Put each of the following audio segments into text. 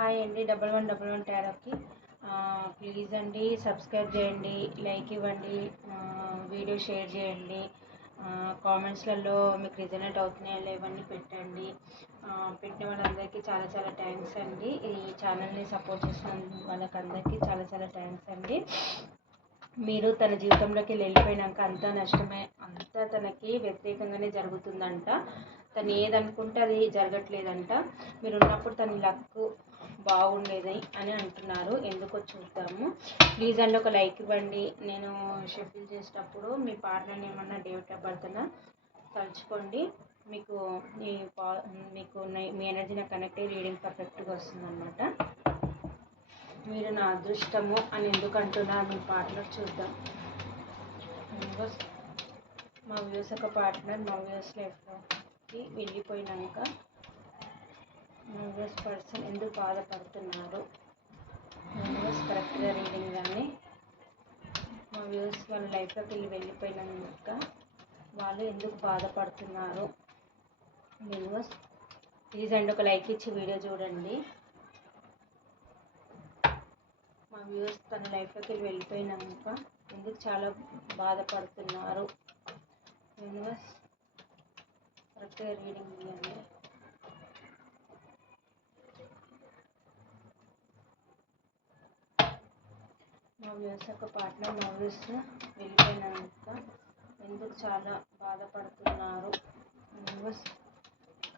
Hi అండి, 1111 టారోకి please అండి subscribe చేయండి, లైక్ ఇవ్వండి, వీడియో షేర్ చేయండి, కామెంట్స్లలో మీకు రిజనేట్ అవుతున్నాయో లేవన్నీ పెట్టండి. పెట్టిన వాళ్ళందరికీ చాలా చాలా థ్యాంక్స్ అండి. ఈ ఛానల్ని సపోర్ట్ చేసిన వాళ్ళకందరికీ చాలా చాలా థ్యాంక్స్ అండి. మీరు తన జీవితంలోకి వెళ్ళిపోయినాక అంతా నష్టమే, అంతా తనకి వ్యతిరేకంగానే జరుగుతుందంట. తను ఏదనుకుంటే అది జరగట్లేదంట. మీరు ఉన్నప్పుడు తన లక్ బాగుండేది అని అంటున్నారు. ఎందుకో చూద్దాము. ప్లీజ్ అండి ఒక లైక్ ఇవ్వండి. నేను షఫిల్ చేసేటప్పుడు మీ పార్ట్నర్ని ఏమన్నా డేట్ ఆఫ్ బర్త్ తలుచుకోండి. మీకు మీ ఎనర్జీ నాకు కనెక్ట్ అయ్యి రీడింగ్ పర్ఫెక్ట్గా వస్తుందన్నమాట. మీరు నా అదృష్టము అని ఎందుకు అంటున్నారు మీ పార్ట్నర్? చూద్దాం. మా వ్యూస్ ఒక పార్ట్నర్ మా వ్యూస్ లైఫ్లోకి వెళ్ళిపోయినాక మా వ్యూస్ పర్సన్ ఎందుకు బాధపడుతున్నారు? వ్యూస్ కరెక్ట్గా రీడింగ్ కానీ మా వ్యూస్ వాళ్ళ లైఫ్లోకి వెళ్ళిపోయినాక వాళ్ళు ఎందుకు బాధపడుతున్నారు? వ్యూస్ ప్లీజ్ అండి ఒక లైక్ ఇచ్చి వీడియో చూడండి. మా వ్యూస్ తన లైఫ్లోకి వెళ్ళిపోయినాక ఎందుకు చాలా బాధపడుతున్నారు? వ్యూస్ కరెక్ట్గా రీడింగ్ ఇవ్వండి. మా వ్యూస్ యొక్క పార్ట్నర్ మా వ్యూస్ వెళ్ళిపోయినాక ఎందుకు చాలా బాధపడుతున్నారు? వ్యూస్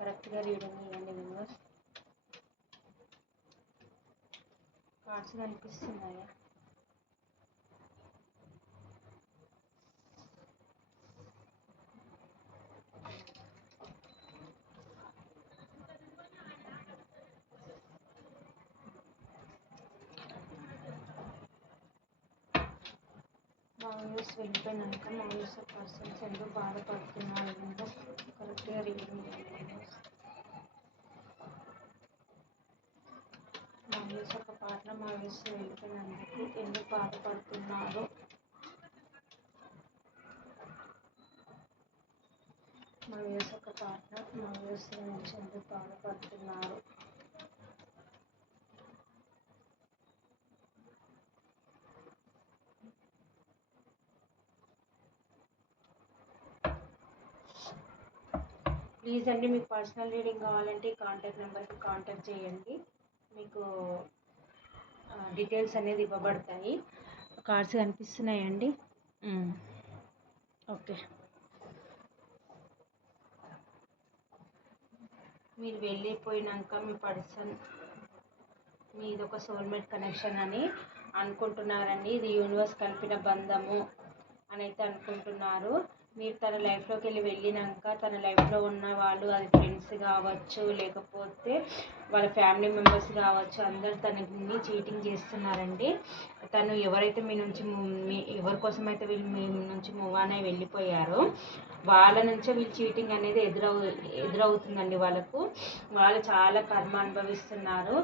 కరెక్ట్గా రీడింగ్ ఇవ్వండి. వ్యూస్ కార్డ్స్ కనిపిస్తున్నాయా? మా వ్యూస్ వెళ్ళిపోయినాక మా వ్యూస్ పర్సన్స్ ఎందుకు బాధపడుతున్నారు? కరెక్ట్గా రీడింగ్ ఇవ్వండి. మా వ్యూస్ ఒక పార్ట్నర్ మా వ్యూస్ వెళ్ళిపోయినందుకు ఎందుకు బాధపడుతున్నారు? మా వ్యూస్ ఒక పార్ట్నర్ మా వ్యూస్ నుంచి ఎందుకు బాధపడుతున్నారు? ప్లీజ్ అండి మీకు పర్సనల్ రీడింగ్ కావాలంటే కాంటాక్ట్ నెంబర్కి కాంటాక్ట్ చేయండి. మీకు డీటెయిల్స్ అనేది ఇవ్వబడతాయి. కార్డ్స్ కనిపిస్తున్నాయండి. ఓకే, మీరు వెళ్ళిపోయినాక మీ పర్సన్ మీది ఒక సోల్మేట్ కనెక్షన్ అని అనుకుంటున్నారండి. ఇది యూనివర్స్ కలిపిన బంధము అని అయితే అనుకుంటున్నారు. మీరు తన లైఫ్లోకి వెళ్ళినాక తన లైఫ్లో ఉన్న వాళ్ళు, అది ఫ్రెండ్స్ కావచ్చు, లేకపోతే వాళ్ళ ఫ్యామిలీ మెంబర్స్ కావచ్చు, అందరు తనని చీటింగ్ చేస్తున్నారండి. తను ఎవరైతే ఎవరి కోసం అయితే వీళ్ళు మీ నుంచి మూవ్ ఆన్ అయి వెళ్ళిపోయారో వాళ్ళ నుంచే వీళ్ళు చీటింగ్ అనేది ఎదురవుతుందండి వాళ్ళకు. వాళ్ళు చాలా కర్మ అనుభవిస్తున్నారు.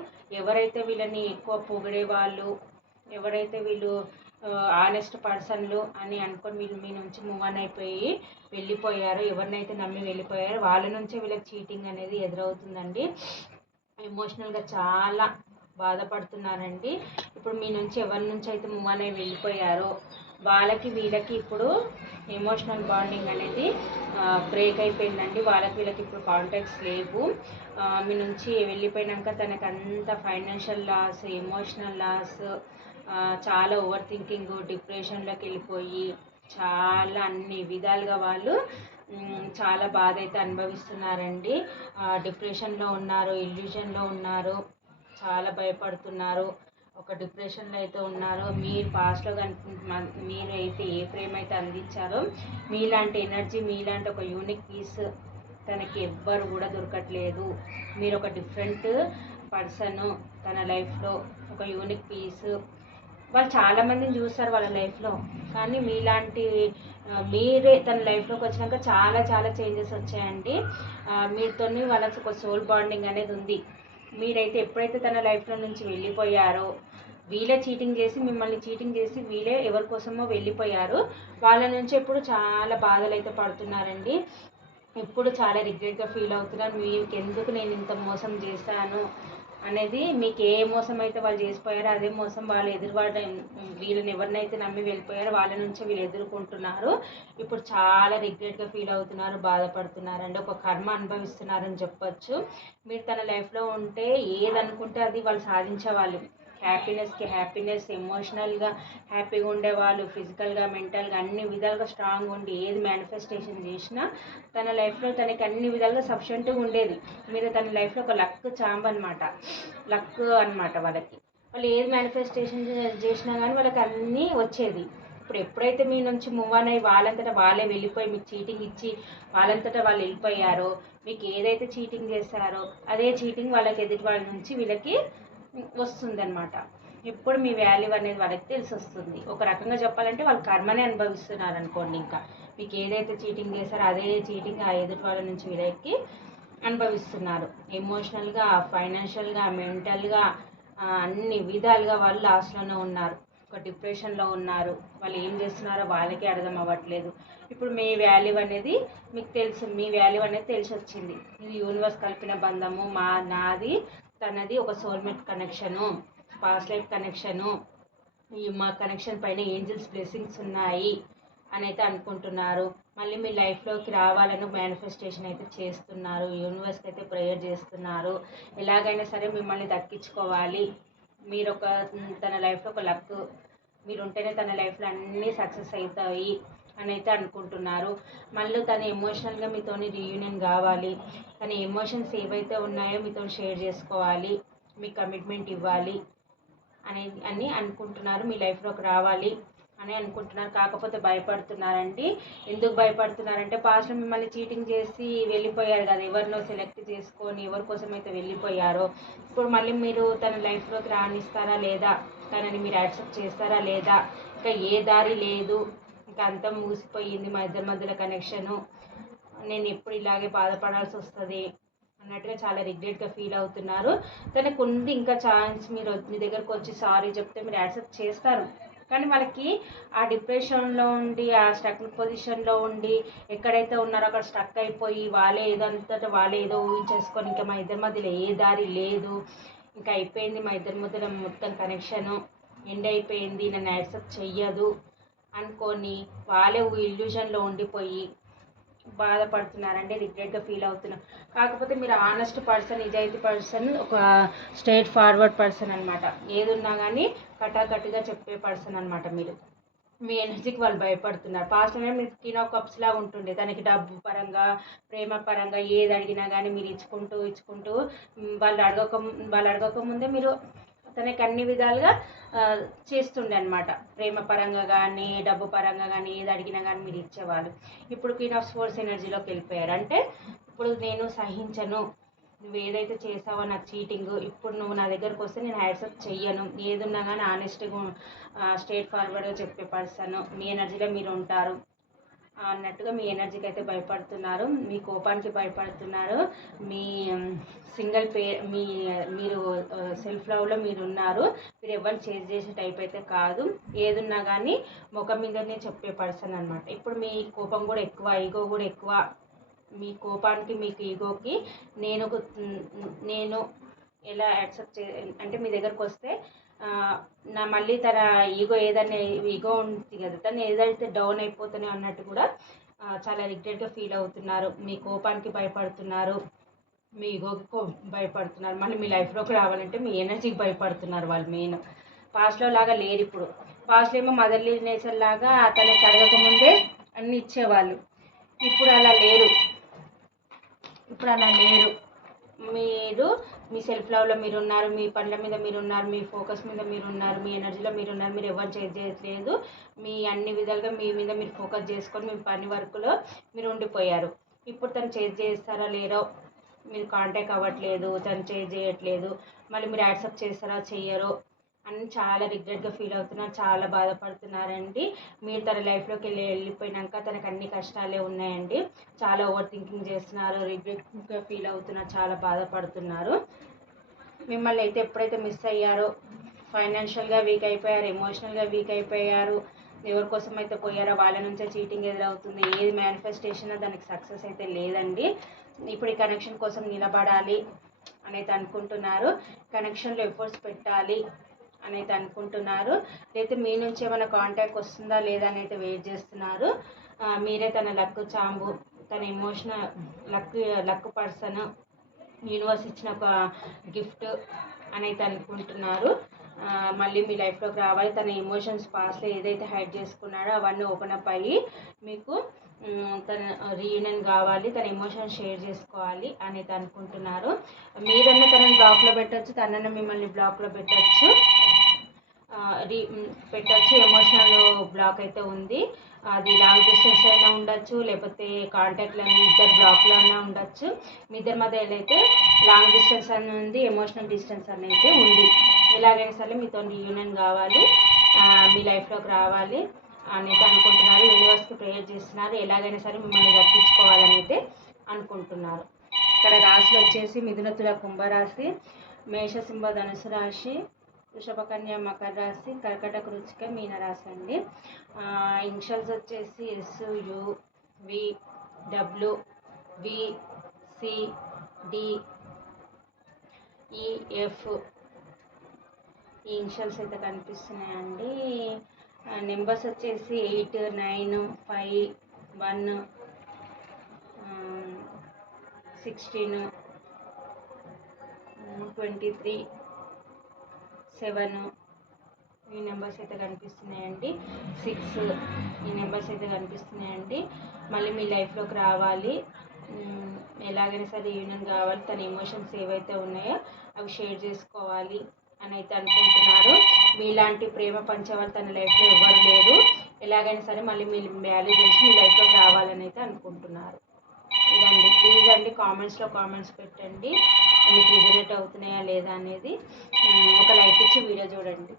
ఎవరైతే వీళ్ళని ఎక్కువ పొగిడే వాళ్ళు, ఎవరైతే వీళ్ళు ఆనెస్ట్ పర్సన్లు అని అనుకొని వీళ్ళు మీ నుంచి మూవ్ ఆన్ అయిపోయి వెళ్ళిపోయారు, ఎవరినైతే నమ్మి వెళ్ళిపోయారో వాళ్ళ నుంచే వీళ్ళకి చీటింగ్ అనేది ఎదురవుతుందండి. ఎమోషనల్గా చాలా బాధపడుతున్నారండి. ఇప్పుడు మీ నుంచి ఎవరి నుంచి అయితే మూవ్ ఆన్ అయి వెళ్ళిపోయారో వాళ్ళకి వీళ్ళకి ఇప్పుడు ఎమోషనల్ బాండింగ్ అనేది బ్రేక్ అయిపోయిందండి. వాళ్ళకి వీళ్ళకి ఇప్పుడు కాంటాక్ట్స్ లేవు. మీ నుంచి వెళ్ళిపోయినాక తనకు అంత ఫైనాన్షియల్ లాస్, ఎమోషనల్ లాస్, చాలా ఓవర్ థింకింగ్, డిప్రెషన్లోకి వెళ్ళిపోయి చాలా అన్ని విధాలుగా వాళ్ళు చాలా బాధ అయితే అనుభవిస్తున్నారండి. డిప్రెషన్లో ఉన్నారు, ఇల్యూషన్లో ఉన్నారు, చాలా భయపడుతున్నారు, ఒక డిప్రెషన్లో అయితే ఉన్నారు. మీరు పాస్ట్లో మీరు అయితే ఏ ప్రేమ అయితే అందించారో మీలాంటి ఎనర్జీ, మీలాంటి ఒక యూనిక్ పీస్ తనకి ఎవ్వరు కూడా దొరకట్లేదు. మీరు ఒక డిఫరెంట్ పర్సన్ తన లైఫ్లో, ఒక యూనిక్ పీస్. వాళ్ళు చాలామందిని చూస్తారు వాళ్ళ లైఫ్లో, కానీ మీరే తన లైఫ్లోకి వచ్చినాక చాలా చాలా చేంజెస్ వచ్చాయండి. మీతో వాళ్ళకి ఒక సోల్ బాండింగ్ అనేది ఉంది. మీరైతే ఎప్పుడైతే తన లైఫ్లో నుంచి వెళ్ళిపోయారో వీళ్ళే చీటింగ్ చేసి మిమ్మల్ని చీటింగ్ చేసి వీళ్ళే ఎవరి కోసమో వెళ్ళిపోయారు. వాళ్ళ నుంచి ఇప్పుడు చాలా బాధలు అయితే పడుతున్నారండి. ఇప్పుడు చాలా రిగ్రెట్గా ఫీల్ అవుతున్నాను. మీకు ఎందుకు నేను ఇంత మోసం చేశాను అనేది మీకు ఏ మోసం అయితే వాళ్ళు చేసిపోయారో అదే మోసం వాళ్ళు వీళ్ళని ఎవరినైతే నమ్మి వెళ్ళిపోయారో వాళ్ళ నుంచి వీళ్ళు ఎదుర్కొంటున్నారు. ఇప్పుడు చాలా రిగ్రెట్గా ఫీల్ అవుతున్నారు, బాధపడుతున్నారండి. ఒక కర్మ అనుభవిస్తున్నారని చెప్పొచ్చు. మీరు తన లైఫ్లో ఉంటే ఏదనుకుంటే అది వాళ్ళు సాధించేవాళ్ళు. హ్యాపీనెస్, ఎమోషనల్గా హ్యాపీగా ఉండేవాళ్ళు, ఫిజికల్గా మెంటల్గా అన్ని విధాలుగా స్ట్రాంగ్ ఉండి ఏది మేనిఫెస్టేషన్ చేసినా తన లైఫ్లో తనకి అన్ని విధాలుగా సఫిషియెంట్గా ఉండేది. మీరు తన లైఫ్లో ఒక లక్ అనమాట వాళ్ళు ఏది మేనిఫెస్టేషన్ చేసినా కానీ వాళ్ళకి అన్నీ వచ్చేది. ఇప్పుడు ఎప్పుడైతే మీ నుంచి మూవ్ ఆన్ అయ్యి వాళ్ళంతటా వాళ్ళే వెళ్ళిపోయి మీకు చీటింగ్ ఇచ్చి వాళ్ళంతటా వాళ్ళు వెళ్ళిపోయారో, మీకు ఏదైతే చీటింగ్ చేశారో అదే చీటింగ్ వాళ్ళకి ఎదుటి వాళ్ళ నుంచి వీళ్ళకి వస్తుందన్నమాట. ఇప్పుడు మీ వాల్యూ అనేది వాళ్ళకి తెలిసి వస్తుంది. ఒక రకంగా చెప్పాలంటే వాళ్ళు కర్మనే అనుభవిస్తున్నారు అనుకోండి. ఇంకా మీకు ఏదైతే చీటింగ్ చేశారో అదే చీటింగ్ ఆ ఎదుటి వాళ్ళ నుంచి వీళ్ళకి అనుభవిస్తున్నారు. ఎమోషనల్గా, ఫైనాన్షియల్గా, మెంటల్గా అన్ని విధాలుగా వాళ్ళు లాస్ట్లోనే ఉన్నారు. ఒక డిప్రెషన్లో ఉన్నారు. వాళ్ళు ఏం చేస్తున్నారో వాళ్ళకే అర్థం అవ్వట్లేదు. ఇప్పుడు మీ వాల్యూ అనేది మీకు తెలుసు, మీ వాల్యూ అనేది తెలిసి వచ్చింది. ఇది యూనివర్స్ కలిపిన బంధము, నాది తనది ఒక soulmate connection, past life connection, మా కనెక్షన్ పైన ఏంజల్స్ బ్లెస్సింగ్స్ ఉన్నాయి అని అయితే అనుకుంటున్నారు. మళ్ళీ మీ లైఫ్లోకి రావాలని మేనిఫెస్టేషన్ అయితే చేస్తున్నారు. యూనివర్స్కి అయితే ప్రేయర్ చేస్తున్నారు. ఎలాగైనా సరే మిమ్మల్ని దక్కించుకోవాలి, మీరు తన లైఫ్లో ఒక లక్, మీరు ఉంటేనే తన లైఫ్లో అన్నీ సక్సెస్ అవుతాయి అని అయితే అనుకుంటున్నారు. మళ్ళీ తను ఎమోషనల్గా మీతో రీయూనియన్ కావాలి, తన ఎమోషన్స్ ఏవైతే ఉన్నాయో మీతో షేర్ చేసుకోవాలి, మీ కమిట్మెంట్ ఇవ్వాలి అని అనుకుంటున్నారు. మీ లైఫ్లోకి రావాలి అని అనుకుంటున్నారు. కాకపోతే భయపడుతున్నారండి. ఎందుకు భయపడుతున్నారంటే పాస్ట్లో మిమ్మల్ని చీటింగ్ చేసి వెళ్ళిపోయారు కదా, ఎవరినో సెలెక్ట్ చేసుకొని ఎవరి కోసం అయితే వెళ్ళిపోయారో, ఇప్పుడు మళ్ళీ మీరు తన లైఫ్లోకి రాణిస్తారా లేదా, తనని మీరు యాక్సెప్ట్ చేస్తారా లేదా, ఇంకా ఏ దారి లేదు, ఇంకా అంతా మూసిపోయింది మా ఇద్దరి మధ్యలో కనెక్షను, నేను ఎప్పుడు ఇలాగే బాధపడాల్సి వస్తుంది అన్నట్టుగా చాలా రిగ్రెట్గా ఫీల్ అవుతున్నారు. తనకు ఉంది ఇంకా ఛాన్స్, మీరు మీ దగ్గరకు వచ్చి సారీ చెప్తే మీరు యాక్సెప్ట్ చేస్తారు. కానీ వాళ్ళకి ఆ డిప్రెషన్లో ఉండి, ఆ స్టక్ పొజిషన్లో ఉండి ఎక్కడైతే ఉన్నారో అక్కడ స్టక్ అయిపోయి వాళ్ళే ఏదో ఊహించేసుకొని ఇంకా మా ఇద్దరి మధ్యలో ఏ దారి లేదు, ఇంకా అయిపోయింది మా ఇద్దరి మధ్యలో మొత్తం కనెక్షను ఎండ్ అయిపోయింది, నన్ను యాక్సెప్ట్ చెయ్యదు అనుకొని వాళ్ళే ఇల్యూషన్లో ఉండిపోయి బాధపడుతున్నారండి, రిగ్రెట్గా ఫీల్ అవుతున్నారు. కాకపోతే మీరు ఆనెస్ట్ పర్సన్, నిజాయితీ పర్సన్, ఒక స్ట్రైట్ ఫార్వర్డ్ పర్సన్ అనమాట. ఏది ఉన్నా కానీ కటాకట్టుగా చెప్పే పర్సన్ అనమాట. మీరు మీ ఎనర్జీకి వాళ్ళు భయపడుతున్నారు. పాస్ట్లోనే మీరు కింగ్ ఆఫ్ కప్స్ లాగా ఉంటుండే, తనకి డబ్బు పరంగా, ప్రేమ పరంగా ఏది అడిగినా కానీ మీరు ఇచ్చుకుంటూ వాళ్ళు అడగక ముందే మీరు తనకి అన్ని విధాలుగా చేస్తుండే అనమాట. ప్రేమ పరంగా కానీ డబ్బు పరంగా కానీ ఏది అడిగినా కానీ మీరు ఇచ్చేవాళ్ళు. ఇప్పుడు క్వీన్ ఆఫ్ స్పోర్ట్స్ ఎనర్జీలోకి వెళ్ళిపోయారు. అంటే ఇప్పుడు నేను సహించను, నువ్వు ఏదైతే చేసావో నాకు చీటింగ్, ఇప్పుడు నువ్వు నా దగ్గరకు వస్తే నేను యాక్సెప్ట్ చెయ్యను, ఏదున్నా కానీ ఆనెస్ట్గా స్ట్రైట్ ఫార్వర్డ్గా చెప్పే పర్సన్ మీ ఎనర్జీలో మీరు ఉంటారు అన్నట్టుగా మీ ఎనర్జీకి అయితే భయపడుతున్నారు, మీ కోపానికి భయపడుతున్నారు, మీ మీరు సెల్ఫ్ లవ్లో మీరు ఉన్నారు. మీరు ఎవరిని చేంజ్ చేసే టైప్ అయితే కాదు. ఏదున్నా కానీ ముఖం మీదనే చెప్పే పర్సన్ అనమాట. ఇప్పుడు మీ కోపం కూడా ఎక్కువ, ఈగో కూడా ఎక్కువ. మీ కోపానికి మీకు ఈగోకి నేను ఎలా యాక్సెప్ట్ అంటే మీ దగ్గరకు వస్తే మళ్ళీ తన ఈగో ఉంటుంది కదా, తను ఏదైతే డౌన్ అయిపోతానో అన్నట్టు కూడా చాలా రిగ్రెట్గా ఫీల్ అవుతున్నారు. మీ కోపానికి భయపడుతున్నారు, మీ ఈగోకి భయపడుతున్నారు. మళ్ళీ మీ లైఫ్లోకి రావాలంటే మీ ఎనర్జీకి భయపడుతున్నారు వాళ్ళు. మెయిన్ పాస్ట్లో లాగా లేరు ఇప్పుడు. పాస్ట్లో ఏమో మదర్లీ నేచర్ లాగా తనకి అడగకముందే అన్ని ఇచ్చేవాళ్ళు. ఇప్పుడు అలా లేరు. మీరు మీ సెల్ఫ్ లవ్లో మీరున్నారు, మీ పనుల మీద మీరున్నారు, మీ ఫోకస్ మీద మీరున్నారు, మీ ఎనర్జీలో మీరున్నారు. మీరు ఎవరు చేంజ్ చేయట్లేదు. మీ అన్ని విధాలుగా మీ మీద మీరు ఫోకస్ చేసుకొని మీ పని వర్క్లో మీరు ఉండిపోయారు. ఇప్పుడు తను చేంజ్ చేస్తారా లేరో, మీరు కాంటాక్ట్ అవ్వట్లేదు, తను చేంజ్ చేయట్లేదు, మళ్ళీ మీరు యాక్సెప్ట్ చేస్తారా చెయ్యరో అని చాలా రిగ్రెట్గా ఫీల్ అవుతున్నారు, చాలా బాధపడుతున్నారండి. మీరు తన లైఫ్లోకి వెళ్ళిపోయినాక తనకు అన్ని కష్టాలే ఉన్నాయండి. చాలా ఓవర్ థింకింగ్ చేస్తున్నారు, రిగ్రెట్గా ఫీల్ అవుతున్నారు, చాలా బాధపడుతున్నారు. మిమ్మల్ని అయితే ఎప్పుడైతే మిస్ అయ్యారో, ఫైనాన్షియల్గా వీక్ అయిపోయారు, ఎమోషనల్గా వీక్ అయిపోయారు, ఎవరి కోసం అయితే పోయారో వాళ్ళ నుంచే చీటింగ్ ఎదురవుతుంది. ఏది మేనిఫెస్టేషన్ దానికి సక్సెస్ అయితే లేదండి. ఇప్పుడు ఈ కనెక్షన్ కోసం నిలబడాలి అయితే అనుకుంటున్నారు. కనెక్షన్లో ఎఫర్ట్స్ పెట్టాలి అని అయితే అనుకుంటున్నారు. లేకపోతే మీ నుంచి ఏమైనా కాంటాక్ట్ వస్తుందా లేదా అని అయితే వెయిట్ చేస్తున్నారు. మీరే తన లక్ చాంబు, తన ఎమోషనల్ లక్ పర్సన్, యూనివర్స్ ఇచ్చిన ఒక గిఫ్ట్ అని అయితే అనుకుంటున్నారు. మళ్ళీ మీ లైఫ్లోకి రావాలి. తన ఎమోషన్స్ పాస్ట్లో ఏదైతే హైడ్ చేసుకున్నాడో అవన్నీ ఓపెన్ అప్ అయ్యి మీకు తన రీయూనియన్ కావాలి, తన ఎమోషన్స్ షేర్ చేసుకోవాలి అని అయితే అనుకుంటున్నారు. మీరన్నా తనని బ్లాక్లో పెట్టచ్చు, తనన్నా మిమ్మల్ని బ్లాక్లో పెట్టచ్చు. ఎమోషనల్ బ్లాక్ అయితే ఉంది. అది లాంగ్ డిస్టెన్స్ అయినా ఉండొచ్చు, లేకపోతే కాంటాక్ట్లో ఇద్దరు బ్లాక్లో అయినా ఉండొచ్చు. మీ ఇద్దరి మధ్య అయితే లాంగ్ డిస్టెన్స్ అని ఉంది, ఎమోషనల్ డిస్టెన్స్ అని అయితే ఉంది. ఎలాగైనా సరే మీతో యూనియన్ కావాలి, మీ లైఫ్లోకి రావాలి అని అయితే అనుకుంటున్నారు. యూనివర్స్కి ప్రేయర్ చేస్తున్నారు. ఎలాగైనా సరే మిమ్మల్ని దక్కించుకోవాలని అయితే అనుకుంటున్నారు. ఇక్కడ రాశులు వచ్చేసి మిథున, తుల, కుంభరాశి, మేష, సింహ, ధనుసు రాశి, వృషభ, కన్య, మకర రాశి, కర్కటక, వృశ్చిక, మీన రాశి అండి. ఇనిషియల్స్ వచ్చేసి S, U, V, W, V, C, D, E, F ఈ ఇనిషియల్స్ అయితే కనిపిస్తున్నాయండి. నెంబర్స్ వచ్చేసి 8, 9, 5, 1, 16, 23, 7 ఈ నెంబర్స్ అయితే కనిపిస్తున్నాయండి. 6 ఈ నెంబర్స్ అయితే కనిపిస్తున్నాయండి. మళ్ళీ మీ లైఫ్లోకి రావాలి, ఎలాగైనా సరే యూనియన్ కావాలి, తన ఎమోషన్స్ ఏవైతే ఉన్నాయో అవి షేర్ చేసుకోవాలి అని అయితే అనుకుంటున్నారు. మీలాంటి ప్రేమ పంచేవాళ్ళు తన లైఫ్లో ఎవరు లేరు. ఎలాగైనా సరే మళ్ళీ మీ వాల్యూ తెలిసి మీ లైఫ్లోకి రావాలని అయితే అనుకుంటున్నారు. ఇదండి. ప్లీజ్ అండి కామెంట్స్ పెట్టండి, మీకు రిజనేట్ అవుతున్నాయా లేదా అనేది. ఒక లైక్ ఇచ్చి వీడియో చూడండి.